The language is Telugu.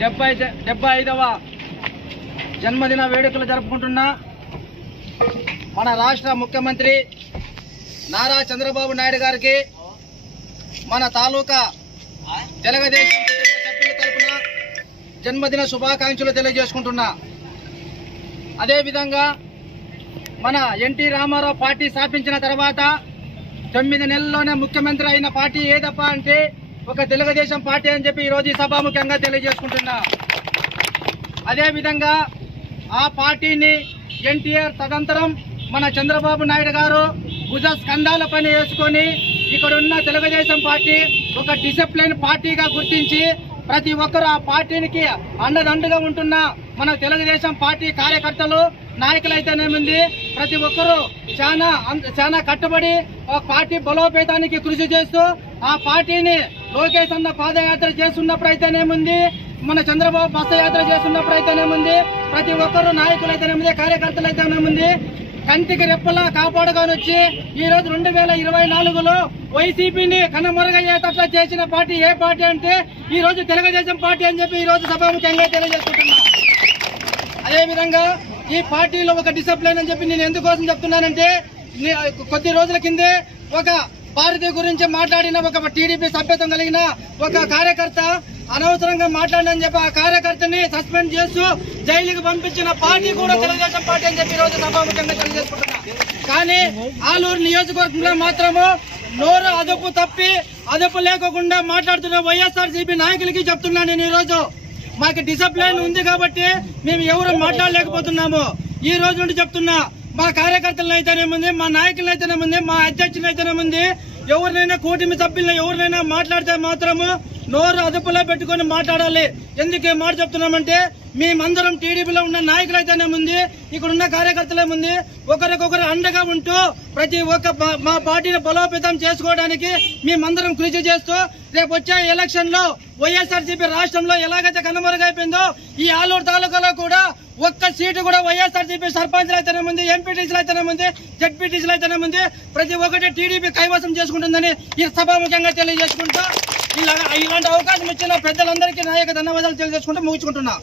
డెబ్బై డెబ్బై ఐదవ జన్మదిన వేడుకలు జరుపుకుంటున్న మన రాష్ట్ర ముఖ్యమంత్రి నారా చంద్రబాబు నాయుడు గారికి మన తాలూకా తెలుగుదేశం కుటుంబ సభ్యుల తరఫున జన్మదిన శుభాకాంక్షలు తెలియజేసుకుంటున్నా అదేవిధంగా మన ఎన్టీ రామారావు పార్టీ స్థాపించిన తర్వాత తొమ్మిది నెలల్లోనే ముఖ్యమంత్రి అయిన పార్టీ ఏదప్ప అంటే ఒక తెలుగుదేశం పార్టీ అని చెప్పి ఈరోజు ఈ సభాముఖ్యంగా తెలియజేసుకుంటున్నా అదేవిధంగా ఆ పార్టీని ఎన్టీఆర్ తదంతరం మన చంద్రబాబు నాయుడు గారు భుజ స్కందాల పని వేసుకొని ఇక్కడ ఉన్న తెలుగుదేశం పార్టీ ఒక డిసిప్లిన్ పార్టీగా గుర్తించి ప్రతి ఒక్కరు ఆ పార్టీనికి అండదండగా ఉంటున్న మన తెలుగుదేశం పార్టీ కార్యకర్తలు నాయకులైతేనేమింది ప్రతి ఒక్కరూ చాలా చాలా కట్టుబడి పార్టీ బలోపేతానికి కృషి చేస్తూ ఆ పార్టీని లోకేష్ అన్న పాదయాత్ర చేస్తున్నప్పుడు అయితేనేముంది మన చంద్రబాబు బస్సు యాత్ర చేస్తున్నప్పుడు అయితేనేముంది ప్రతి ఒక్కరు నాయకులు అయితేనేముంది కార్యకర్తలు అయితేనేముంది కంటికి రెప్పలా కాపాడుకొని వచ్చి ఈ రోజు రెండు వేల ఇరవై నాలుగులో వైసీపీని కనుమరుగయ్యేటట్లా చేసిన పార్టీ ఏ పార్టీ అంటే ఈ రోజు తెలుగుదేశం పార్టీ అని చెప్పి ఈ రోజు సభాముఖ్యంగా తెలియజేసుకుంటున్నా అదేవిధంగా ఈ పార్టీలో ఒక డిసిప్లైన్ అని చెప్పి నేను ఎందుకోసం చెప్తున్నానంటే కొద్ది రోజుల కిందే ఒక పార్టీ గురించి మాట్లాడిన ఒక టీడీపీ సభ్యత్వం కలిగిన ఒక కార్యకర్త అనవసరంగా మాట్లాడని చెప్పి ఆ కార్యకర్తని సస్పెండ్ చేస్తూ జైలుకు పంపించిన పార్టీ కూడా తెలుగుదేశం పార్టీ అని చెప్పి ఈరోజు సభాముఖంగా తెలియజేసుకుంటున్నా కానీ ఆలూరు నియోజకవర్గంలో మాత్రము నోరు అదుపు తప్పి అదుపు లేకుండా మాట్లాడుతున్న సిపి నాయకులకి చెప్తున్నా నేను ఈరోజు మాకు డిసిప్లైన్ ఉంది కాబట్టి మేము ఎవరు మాట్లాడలేకపోతున్నాము ఈ రోజు నుండి చెప్తున్నా మా కార్యకర్తలను అయితేనేముంది మా నాయకులను ఉంది మా ఉంది ఎవరినైనా కూటమి సభ్యులను ఎవరినైనా మాట్లాడితే మాత్రము నోరు అదుపులో పెట్టుకొని మాట్లాడాలి ఎందుకు మాట చెప్తున్నామంటే మేమందరం టీడీపీలో ఉన్న నాయకులైతేనే ఉంది ఇక్కడ ఉన్న కార్యకర్తలే ఉంది ఒకరికొకరు అండగా ఉంటూ ప్రతి ఒక్క మా పార్టీని బలోపేతం చేసుకోవడానికి మేమందరం కృషి చేస్తూ రేపు వచ్చే ఎలక్షన్లో వైఎస్ఆర్సీపీ రాష్ట్రంలో ఎలాగైతే కనుమరుగైపోయిందో ఈ ఆలూరు తాలూకాలో కూడా ఒక్క సీటు కూడా వైఎస్ఆర్సీపీ సర్పంచ్లు అయితేనే ఉంది ఎంపీటీసీలు అయితేనే ఉంది జడ్పీటీసీలు అయితేనే ఉంది ప్రతి ఒక్కటి టీడీపీ కైవసం చేసుకుంటుందని ఈ సభ తెలియజేసుకుంటూ ఇలాంటి అవకాశం ఇచ్చిన పెద్దలందరికీ నా యొక్క ధన్యవాదాలు తెలియజేసుకుంటూ ముగించుకుంటున్నా